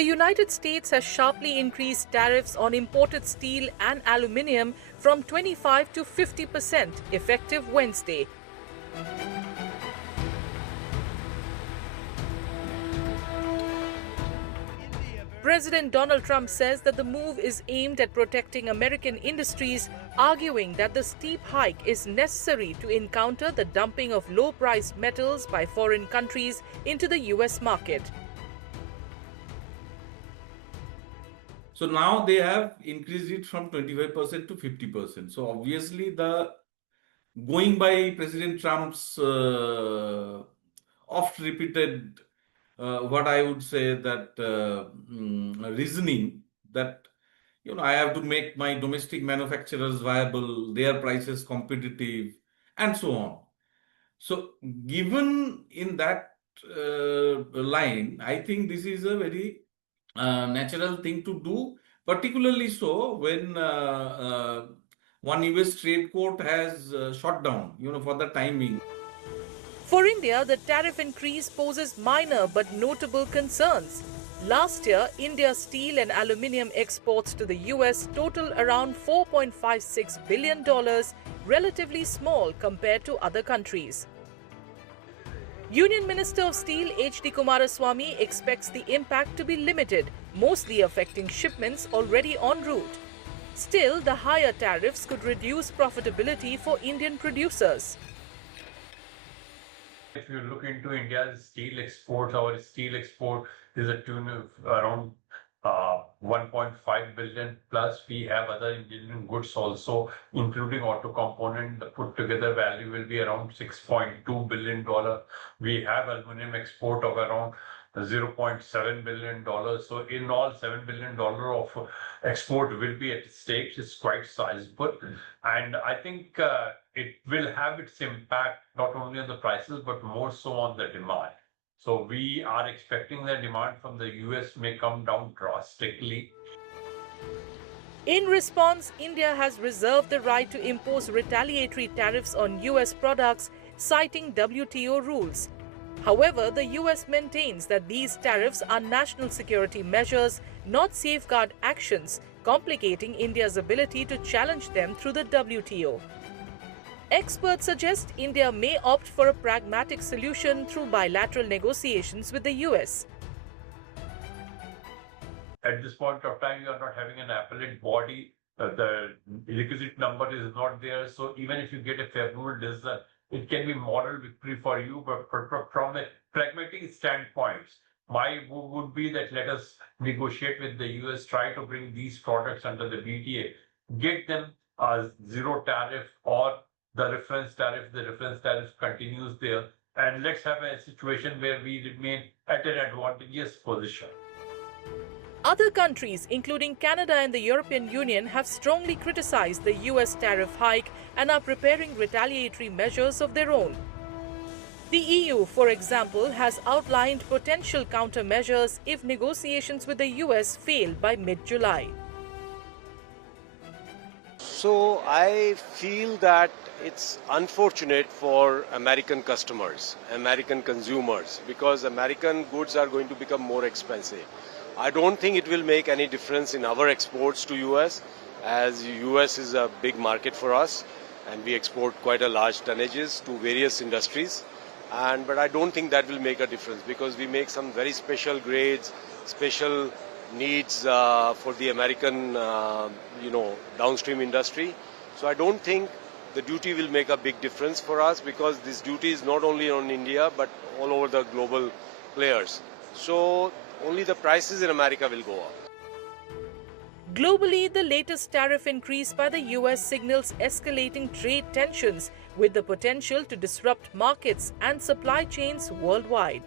The United States has sharply increased tariffs on imported steel and aluminium from 25 to 50% effective Wednesday. President Donald Trump says that the move is aimed at protecting American industries, arguing that the steep hike is necessary to encounter the dumping of low-priced metals by foreign countries into the U.S. market. So now they have increased it from 25% to 50%. So obviously, going by President Trump's oft-repeated, what I would say that reasoning that I have to make my domestic manufacturers viable, their prices competitive, and so on. So given in that line, I think this is a very natural thing to do, particularly so when one US trade court has shut down, for the timing. For India, the tariff increase poses minor but notable concerns. Last year, India's steel and aluminium exports to the US totaled around $4.56 billion, relatively small compared to other countries. Union Minister of Steel H.D. Kumaraswamy expects the impact to be limited, mostly affecting shipments already en route. Still, the higher tariffs could reduce profitability for Indian producers. If you look into India's steel exports, our steel export is a tune of around 1.5 billion, plus we have other engineering goods also, including auto component. The put together value will be around $6.2 billion. We have aluminum export of around $0.7 billion. So in all, $7 billion of export will be at stake. It's quite sizable. And I think it will have its impact not only on the prices, but more so on the demand. So we are expecting the demand from the US may come down drastically. In response, India has reserved the right to impose retaliatory tariffs on US products, citing WTO rules. However, the US maintains that these tariffs are national security measures, not safeguard actions, complicating India's ability to challenge them through the WTO. Experts suggest India may opt for a pragmatic solution through bilateral negotiations with the US. At this point of time, you are not having an appellate body. The requisite number is not there. So even if you get a favorable decision, it can be moral victory for you. But from a pragmatic standpoint, my move would be that let us negotiate with the US, try to bring these products under the BTA, get them zero tariff or the reference tariff continues there, and let's have a situation where we remain at an advantageous position. Other countries, including Canada and the European Union, have strongly criticized the US tariff hike and are preparing retaliatory measures of their own. The EU, for example, has outlined potential countermeasures if negotiations with the US fail by mid-July. So I feel that it's unfortunate for American customers, American consumers, because American goods are going to become more expensive. I don't think it will make any difference in our exports to US, as US is a big market for us and we export quite a large tonnages to various industries. But I don't think that will make a difference because we make some very special grades, special needs for the American, downstream industry. So I don't think the duty will make a big difference for us because this duty is not only on India but all over the global players. So only the prices in America will go up. Globally, the latest tariff increase by the US signals escalating trade tensions with the potential to disrupt markets and supply chains worldwide.